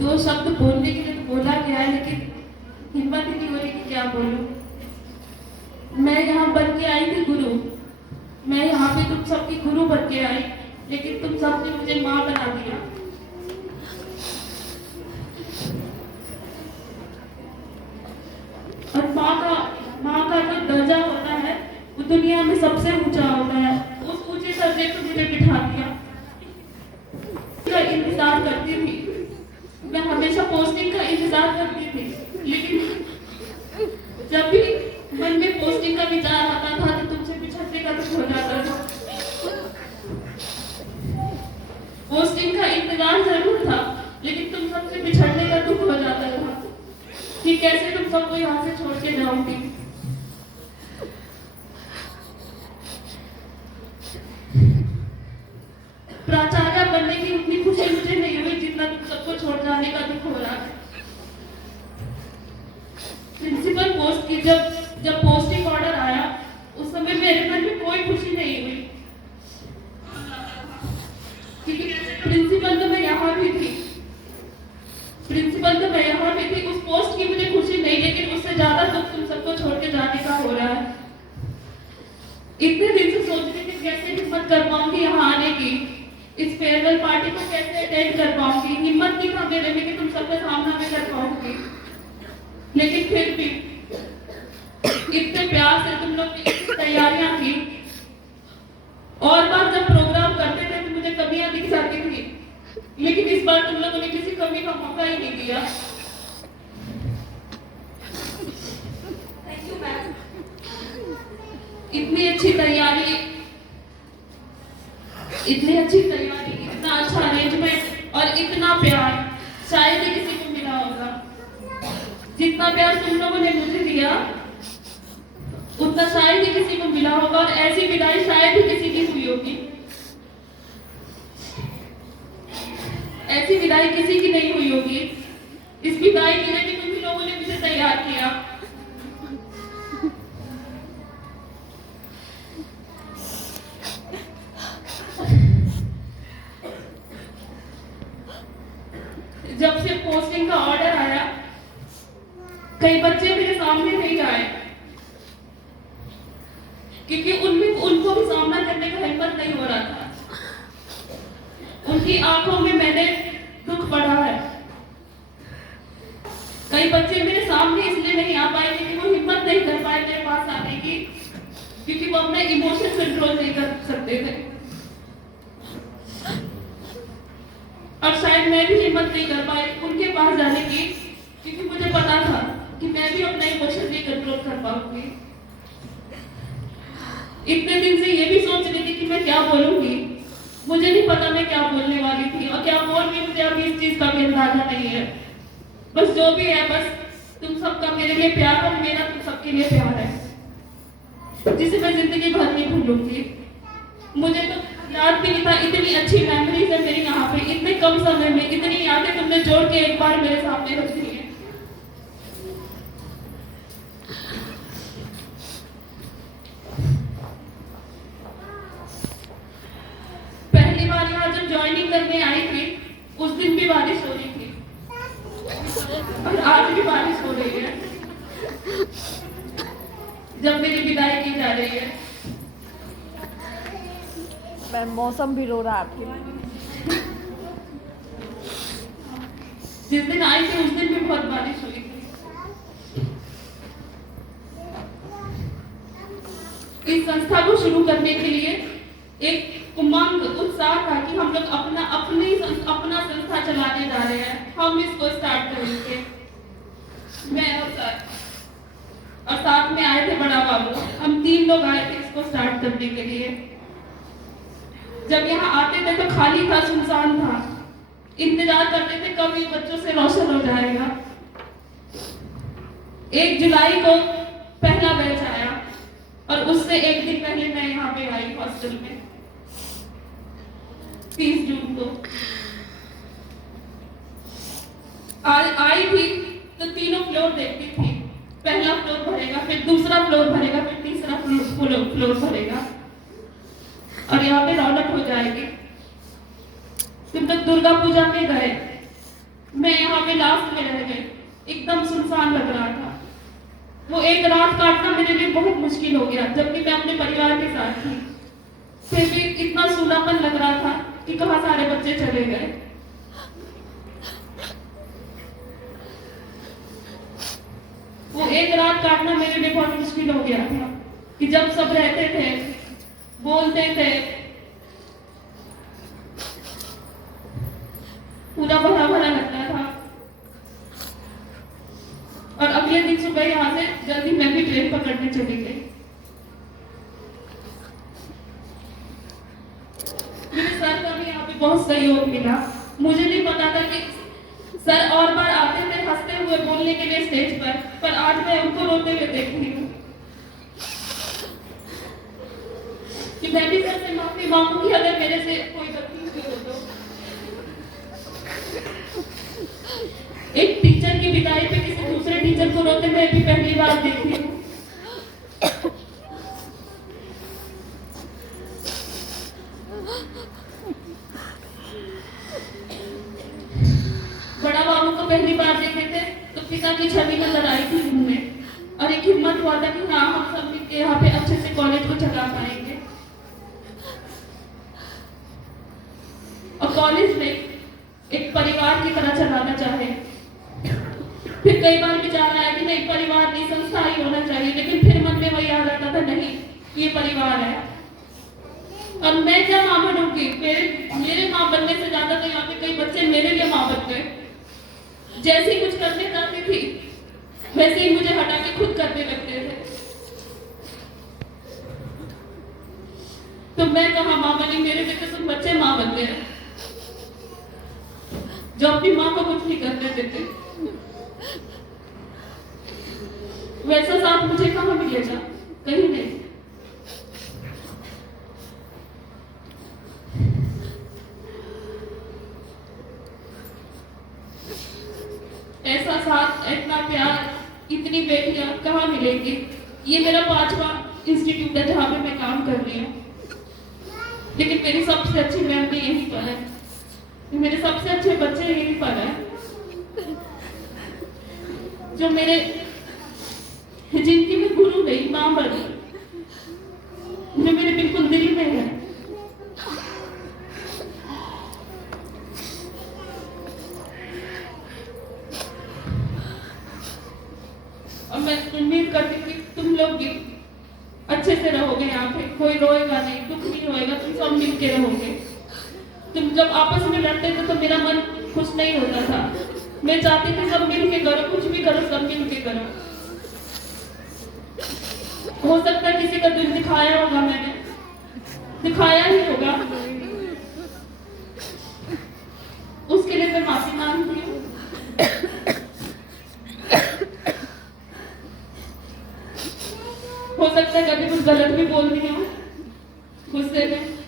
दो शब्द बोलने के लिए तो बोला गया है, लेकिन हिम्मत ही नहीं हो रही कि क्या बोलूं। मैं यहाँ बन के आई थी गुरु, मैं यहाँ पे तुम सबकी गुरु बन के आई, लेकिन तुम सबने मुझे माँ बना दिया। और माँ का जो दर्जा होता है वो दुनिया में सबसे ऊंचा होता है। उस ऊंचे दर्जे पे मुझे बिठा दिया। इंतजार करती थी, मैं हमेशा पोस्टिंग का इंतजार करती थी, लेकिन जब भी मन में पोस्टिंग का विचार आता था तो तुमसे बिछड़ने का दुख हो जाता था। पोस्टिंग का इंतजार जरूर था, लेकिन तुम सबसे बिछड़ने का दुख हो जाता था कि कैसे तुम सबको यहाँ से छोड़ के जाऊंगी। प्राचार्य बनने की उतनी खुशी मुझे नहीं हुई जितना तुम सबको छोड़ जाने का दुख हो रहा है। प्रिंसिपल पोस्ट की जब पोस्टिंग ऑर्डर आया उस समय मेरे मन में कोई खुशी नहीं हुई, क्योंकि प्रिंसिपल तो मैं यहाँ भी थी, उस पोस्ट की मुझे खुशी नहीं, लेकिन उससे ज्यादा दुख तुम सबको छोड़ के जाने का हो रहा है। इतने दिन से सोच रही थी कैसे हिम्मत कर पाऊंगी यहाँ आने की, इस फेयरवेल पार्टी को कैसे अटेंड कर पाऊंगी। हिम्मत नहीं था मेरे में कि तुम सबका सामना में कर पाऊंगी, लेकिन फिर भी इतने प्यार से तुम लोग की तैयारियां की। और बार जब प्रोग्राम करते थे तो मुझे कमियां दिख जाती थी, लेकिन इस बार तुम लोगों ने किसी कमी का मौका ही नहीं दिया। Thank you ma'am. इतनी अच्छी तैयारी, इतना अच्छा अरेंजमेंट और इतना प्यार शायद ही किसी को मिला होगा। जितना प्यार तुम लोगों ने मुझे दिया उतना शायद ही किसी को मिला होगा, और ऐसी विदाई शायद ही किसी की हुई होगी। ऐसी विदाई किसी की नहीं हुई होगी। इस विदाई के लिए तुम ही लोगों ने मुझे तैयार किया। जब से पोस्टिंग का ऑर्डर आया कई बच्चे मेरे सामने नहीं आए, क्योंकि उनको भी सामना करने का हिम्मत नहीं हो रहा था। उनकी आंखों में मैंने दुख पढ़ा है। कई बच्चे मेरे सामने इसलिए नहीं आ पाए क्योंकि वो हिम्मत नहीं कर पाए मेरे पास आने की, क्योंकि वो अपने इमोशन कंट्रोल नहीं कर सकते थे। और शायद मैं भी हिम्मत नहीं कर पाई उनके पास जाने की, क्योंकि मुझे पता था कि मैं भी अपना इमोशन नहीं कंट्रोल कर पाऊंगी। इतने दिन से ये भी सोच रही थी कि मैं क्या बोलूंगी, मुझे नहीं पता मैं क्या बोलने वाली थी और क्या बोल रही, मुझे अभी इस चीज का भी अंदाजा नहीं है। बस जो भी है, बस तुम सबका मेरे लिए प्यार और मेरा तुम सबके लिए प्यार है, जिसे मैं जिंदगी भर नहीं भूलूंगी। मुझे तो याद भी नहीं था, इतनी अच्छी मेमोरीज है मेरी यहाँ पे, इतने कम समय में इतनी यादें तुमने जोड़ के एक बार मेरे सामने रख दी है। पहली बार यहाँ जब ज्वाइनिंग करने आई थी उस दिन भी बारिश हो रही थी और आज भी बारिश हो रही है जब मेरी विदाई की जा रही है। मैम मौसम भी रो रहा है आपके। जिस दिन आई थी उस दिन भी बहुत बारिश हुई थी। इस संस्था को शुरू करने के लिए एक उमंग उत्साह था कि हम लोग अपना संस्था चलाने जा रहे हैं, हम इसको स्टार्ट करेंगे। मैं और साथ में आए थे बड़ा बाबू, हम 3 लोग आए थे इसको स्टार्ट करने के लिए। जब यहाँ आते थे तो खाली था, सुनसान था, इंतजार करते थे कब इन बच्चों से रोशन हो जाएगा। 1 जुलाई को पहला बैच आया और उससे 1 दिन पहले मैं यहाँ पे आई हॉस्टल में 30 जून को आई थी। तो तीनों फ्लोर देखती थी, पहला फ्लोर भरेगा, फिर दूसरा फ्लोर भरेगा, फिर तीसरा फ्लोर भरेगा और यहाँ पे रौनक हो जाएगी। तुम तक दुर्गा पूजा में गए मैं यहाँ पे लास्ट में रह गई। एकदम सुनसान लग रहा था। वो एक रात काटना मेरे लिए बहुत मुश्किल हो गया, जबकि मैं अपने परिवार के साथ थी। फिर भी इतना सूनापन लग रहा था कि कहाँ सारे बच्चे चले गए। वो एक रात काटना मेरे लिए बहुत मुश्किल हो गया था कि जब सब रहते थे, बोलते थे, पूरा भरा भरा लगता था। और अगले दिन सुबह यहाँ से जल्दी मैं भी ट्रेन पकड़ने चली गई। मेरे सर का भी यहाँ पे बहुत सहयोग मिला। मुझे नहीं पता था कि सर और बार आते थे हंसते हुए बोलने के लिए स्टेज पर आज मैं उनको रोते हुए देख रही हूँ कि मैं भी सर से माफी मांगूंगी अगर मेरे से कोई गलती हुई हो तो। एक टीचर की विदाई पे किसी दूसरे टीचर को रोते मैं भी पहली बार देखी हूँ। बड़ा बाबू को पहली बार देखे थे तो पिता की छवि नजर आई थी उनमें और एक हिम्मत हुआ था कि हाँ हम सब मिलकर यहाँ पे अच्छे से कॉलेज को चला पाएंगे। और कॉलेज में एक परिवार की तरह चलाना चाहे। फिर कई बार विचार आया कि नहीं, परिवार नहीं संस्था ही होना चाहिए, लेकिन फिर मन में वही आ जाता था नहीं, ये परिवार है। और मैं क्या माँ बनूंगी? मेरे माँ बनने से ज्यादा तो यहाँ पे कई बच्चे मेरे लिए माँ बन गए। जैसे ही कुछ करने जाती थी वैसे ही मुझे हटा के खुद करने लगते थे। तो मैं कहाँ माँ बनी, मेरे लिए तो तुम बच्चे माँ बन गए जो अपनी माँ को कुछ नहीं करने देते। वैसा साथ मुझे कहाँ मिलेगा? कहीं नहीं। ऐसा साथ, इतना प्यार, इतनी बेटियां कहाँ मिलेंगी? ये मेरा 5वां इंस्टीट्यूट है जहाँ पे मैं काम कर रही हूँ, लेकिन मेरी सबसे अच्छी मैम भी यहीं पर है, मेरे सबसे अच्छे बच्चे यहीं पर है, जो मेरे जिनकी मैं गुरु नहीं माँ बनी, जो मेरे बिल्कुल दिल में है। और मैं उम्मीद करती हूँ कि तुम लोग भी अच्छे से रहोगे यहाँ पे, कोई रोएगा नहीं, दुख नहीं होएगा, तुम सब मिलके रहोगे। तुम जब आपस में लड़ते थे तो मेरा मन खुश नहीं होता था। मैं चाहती थी सब मिल के करो, कुछ भी करो सब मिल के करो। हो सकता है किसी का दिल दिखाया होगा, मैंने दिखाया ही होगा, उसके लिए मैं माफी मांगती हूँ। हो सकता है कभी कुछ गलत भी बोल दी हूँ गुस्से में।